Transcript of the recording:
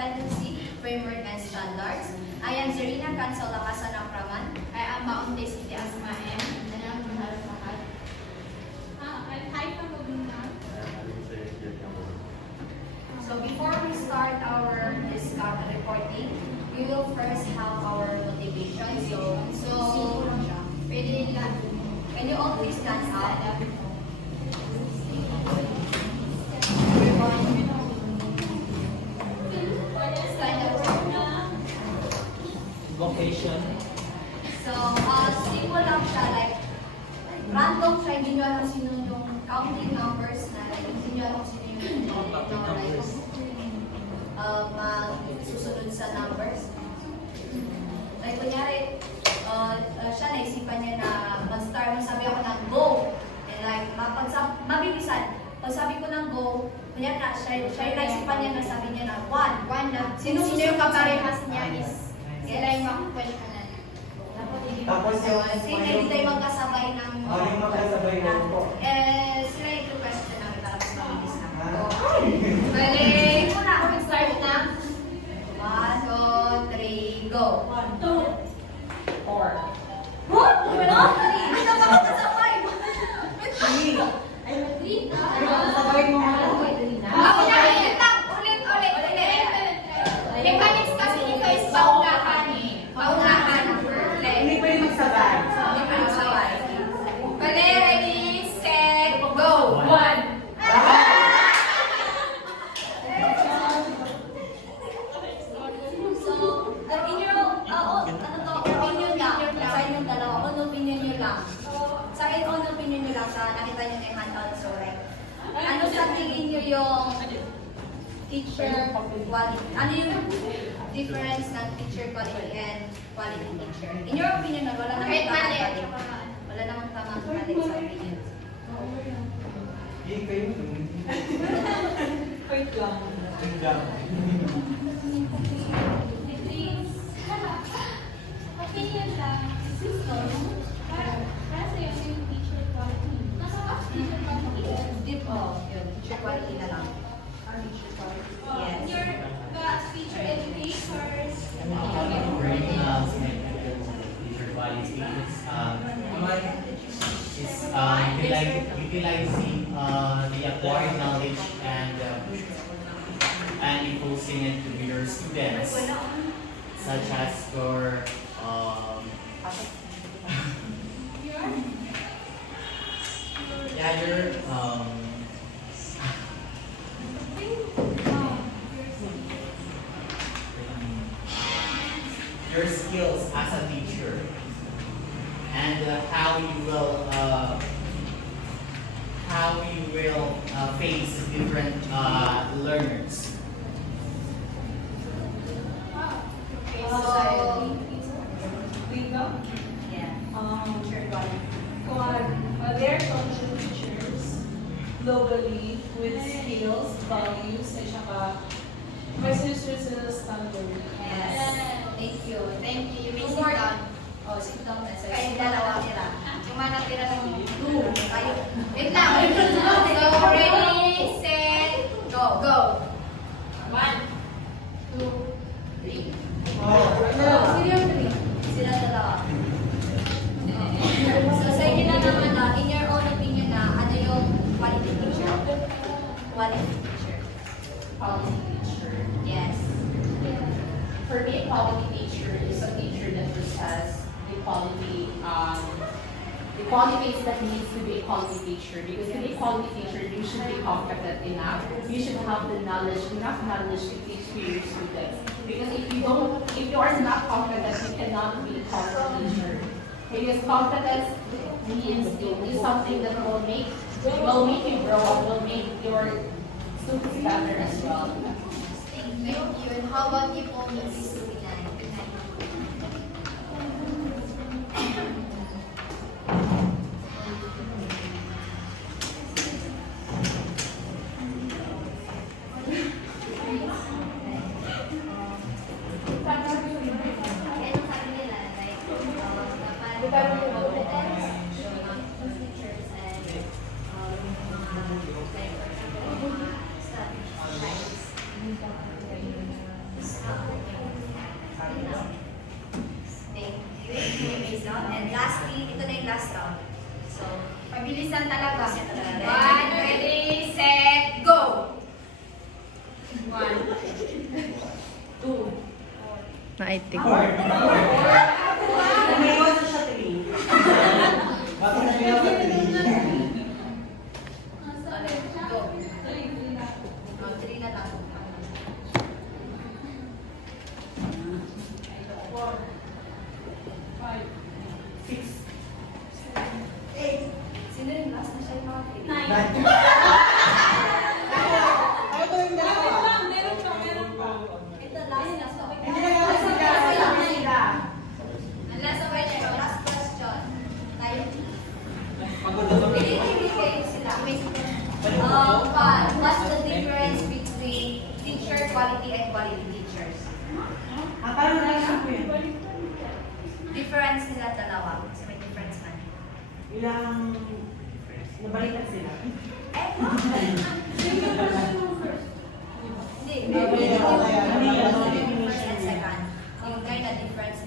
Competency, Framework, and Standards. I am Zarina Cancel Lakasan Akraman. I am Maunde City Asma M. And I'm Mahal Fahad. I'm Haifa Muguna. So before we start our reporting, we will first have our motivation. So ready? Can you all please stand up? Vocation. So, simple lang siya, like, random siya, hindi nyo alam sino yung counting numbers na, like, hindi nyo alam sino yung susunod sa numbers. Like, kunyari, siya naisipan niya na mag-start, magsabi ako ng go. And like, mabibisan. Pag sabi ko ng go, kunyari na, siya yung naisipan niya na sabi niya na 1 na. Sino yung kaparehas niya is sila yung makukwestiyonan. Tapos yung... Sige, hindi tayo magkasabay ng... yung magkasabay na po. Sila yung question namin para mas mabilis na. Bale, muna ako mag-start na. 1, 2, 3, go! 1, 2, 4. What? Wala? Hindi na makakasabay! Ay, 3 na. Sabay mo nga. Ako na, ulit. Mechanics kasi nito is paunahan eh. Paunahan. Hindi pwede magsabay. Hindi pa nagsabay. Bale, ready, set, go! 1. So, in your, opinion lang. Sa inyong dalawa, on opinion nyo lang. Sa on opinion nyo lang, sa nakita nyo na yung handout, so like, ano sa tingin nyo yung teacher quality? Ano yung difference ng teacher quality and quality teacher? In your opinion, wala namang Kahit mali. Wala namang tamang mali sa opinion. Hindi kayo. Wait lang. Opinion lang. Para sa'yo, yung teacher quality. Nasa ka? Teacher quality. Yun, teacher quality na lang. Yes. Your teacher educators. Teacher quality is utilizing the acquired knowledge and imposing it to your students, such as your your skills as a teacher and how you will face different learners. Dito? Yeah. Teacher they're cultural teachers globally with skills, values, at saka may sinusunod sa standard. Yes. Thank you. Thank you. You may Two sit more. down. Oh, sit down na. So, Kayo yung dalawa tira. Yung mga natira ng 2. Kayo. Wait lang. So, ready, set, go. Go. 1, 2, 3. Sino yung 3? Sila dalawa. So, sa inyo na naman na, in your own opinion na, ano yung quality teacher? Quality teacher. Quality teacher. Yes. For me, a quality teacher is a teacher that possesses the qualities that needs to be a quality teacher. Because to be a quality teacher, you should be competent enough. You should have the knowledge, enough knowledge to teach to your students. Because if you are not competent, you cannot be a quality teacher. Because competence means it is something that will make you grow up, will make your students better as well. Thank you. And how about you po, Miss Pinay? Anong sabi nila? Like, dapat competence, teachers, and like, for example, mga studies. Bilisan talaga. One, ready, set, go! 1, 2, Naitik. Umiwas na siya 3. Bakit umiwas na 3? go. 3 na lang. Sino yung last na siya yung mga 3? Ano to yung dalawa? Meron pa. Ito, last na sabay. Hindi na nga sila. Ang last sabay siya, last question. Tayo. Pagod na kami. Hindi kayo sila. What's the difference between teacher quality and quality teachers? Parang nalasan ko yun. Difference nila dalawa. Kasi may difference man. Ilang nabalikan sila. Hindi. Ano yung First and second. Yung kind of difference